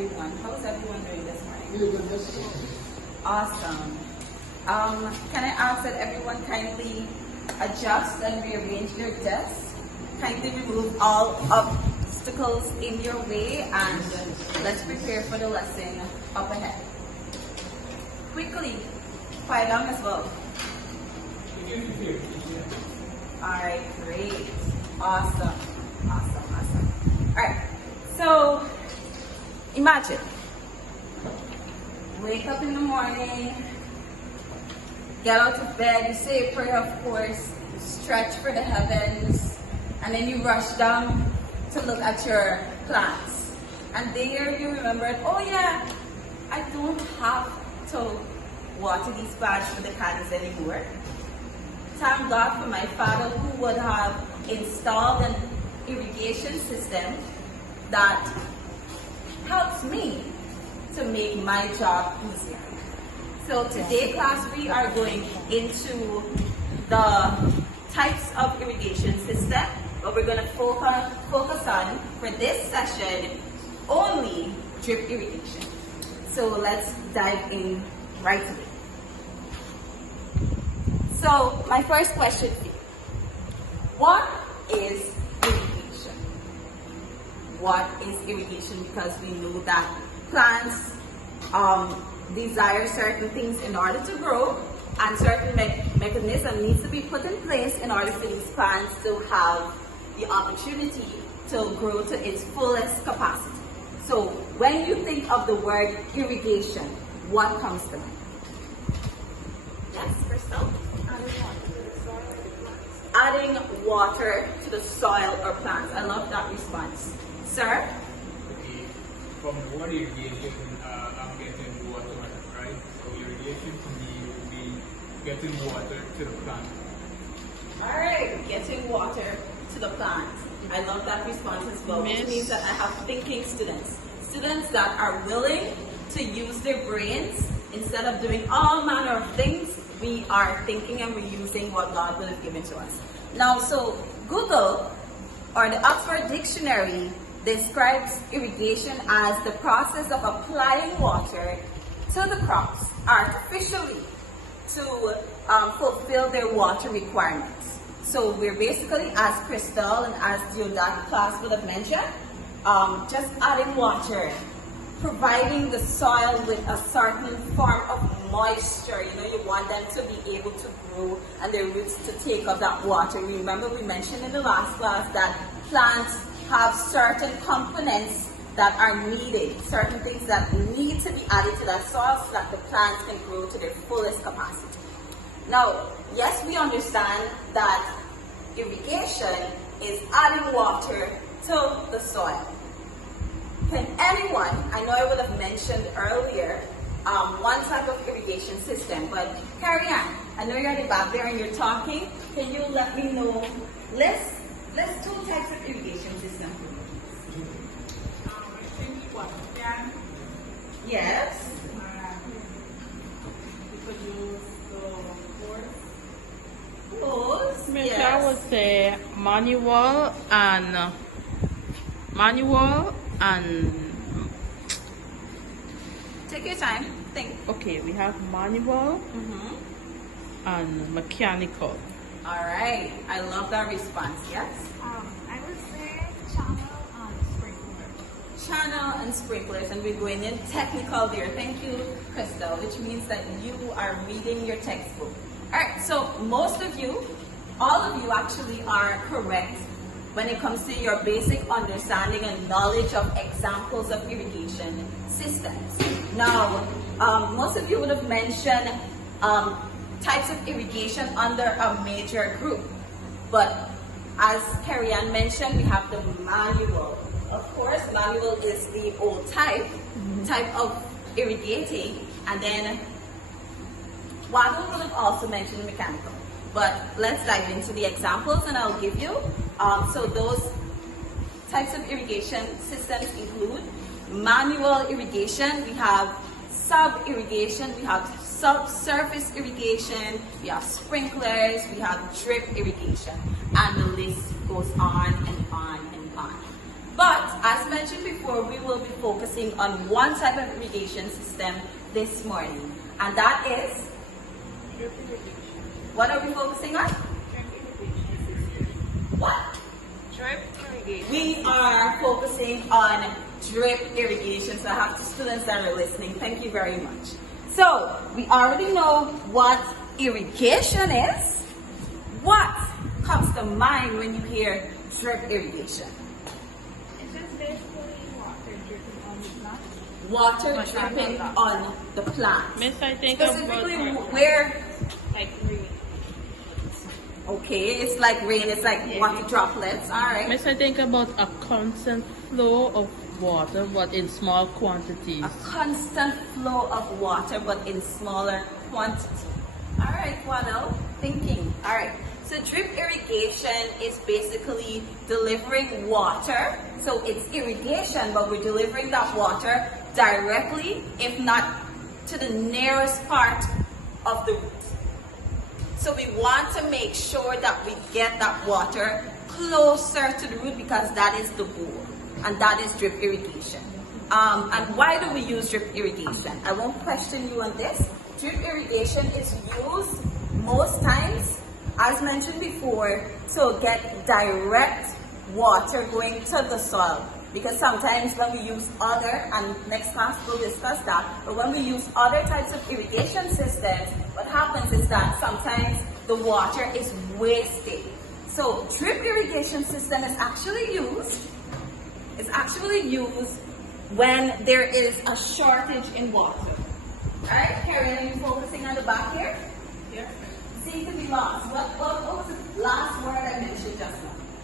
everyone. How's everyone doing this morning? Awesome. Can I ask that everyone kindly adjust and rearrange your desks? Kindly remove all obstacles in your way, and let's prepare for the lesson up ahead. Quickly, quiet down as well. Alright, great. Awesome. Alright, so imagine, wake up in the morning, get out of bed, you say a prayer, of course, stretch for the heavens, and then you rush down to look at your plants. And there you remembered, oh yeah, I don't have to water these plants with the cans anymore. Thank God for my father, who would have installed an irrigation system that helps me to make my job easier. So today, class, we are going into the types of irrigation system, but we're going to focus on, for this session, only drip irrigation. So let's dive in right away. So my first question is, what is irrigation? What is irrigation? Because we know that plants desire certain things in order to grow, and certain mechanism needs to be put in place in order for these plants to have the opportunity to grow to its fullest capacity. So when you think of the word irrigation, what comes to mind? Yes, Crystal? Adding water to the soil or plants. I love that response. Sir? Okay. From the word irrigation, I'm getting water, right? So irrigation to me would be getting water to the plant. Alright, getting water to the plant. I love that response as well, which means that I have thinking students. Students that are willing to use their brains instead of doing all manner of things. We are thinking and we're using what God will have given to us. Now, so Google or the Oxford Dictionary describes irrigation as the process of applying water to the crops artificially to fulfill their water requirements. So we're basically, as Crystal and as that class would have mentioned, just adding water, providing the soil with a certain form of moisture. You know, you want them to be able to grow and their roots to take up that water. Remember, we mentioned in the last class that plants have certain components that are needed, certain things that need to be added to that soil so that the plants can grow to their fullest capacity. Now, yes, we understand that irrigation is adding water to the soil. Can anyone, I know I would have mentioned earlier, one type of irrigation system, but Carrie Ann, I know you're at the back there and you're talking. Can you let me know, list two types of irrigation system? I think water can. Yes. We could use the hose. Hose, I yes. would say manual and Take your time, think. okay, we have manual Mm-hmm. and mechanical. All right, I love that response, yes? I would say channel and sprinkler. Channel and sprinklers, and we're going in technical there. Thank you, Crystal, which means that you are reading your textbook. All right, so most of you, all of you actually are correct when it comes to your basic understanding and knowledge of examples of irrigation systems. Now, most of you would have mentioned types of irrigation under a major group, but as Carrie Ann mentioned, we have the manual. Of course, manual is the old type of irrigating, and then Waggle would have also mentioned mechanical. But let's dive into the examples and I'll give you. So those types of irrigation systems include manual irrigation, we have sub-irrigation, we have subsurface irrigation, we have sprinklers, we have drip irrigation, and the list goes on and on and on. But as mentioned before, we will be focusing on one type of irrigation system this morning, and that is, what are we focusing on? What? Drip irrigation. We are focusing on drip irrigation. So I have two students that are listening. Thank you very much. So we already know what irrigation is. What comes to mind when you hear drip irrigation? It's just basically water dripping on the plant. Water But dripping not on the plant. Miss, I think Specifically about where, Like rain. okay, it's like rain, it's like water droplets. All right. Miss, I think about a constant flow of water, but in small quantities. A constant flow of water, but in smaller quantity. All right, Juanel, thinking. All right, so drip irrigation is basically delivering water. So it's irrigation, but we're delivering that water directly, if not to the nearest part of the root. So we want to make sure that we get that water closer to the root because that is the goal, and that is drip irrigation. And why do we use drip irrigation? I won't question you on this. Drip irrigation is used most times, as mentioned before, to get direct water going to the soil. Because sometimes when we use other, and next class we'll discuss that, but when we use other types of irrigation systems, what happens is that sometimes the water is wasted. So drip irrigation system is actually used, when there is a shortage in water. Alright, Karen, are you focusing on the back here? Yeah. Seem to be lost. What was the last word I mentioned just now?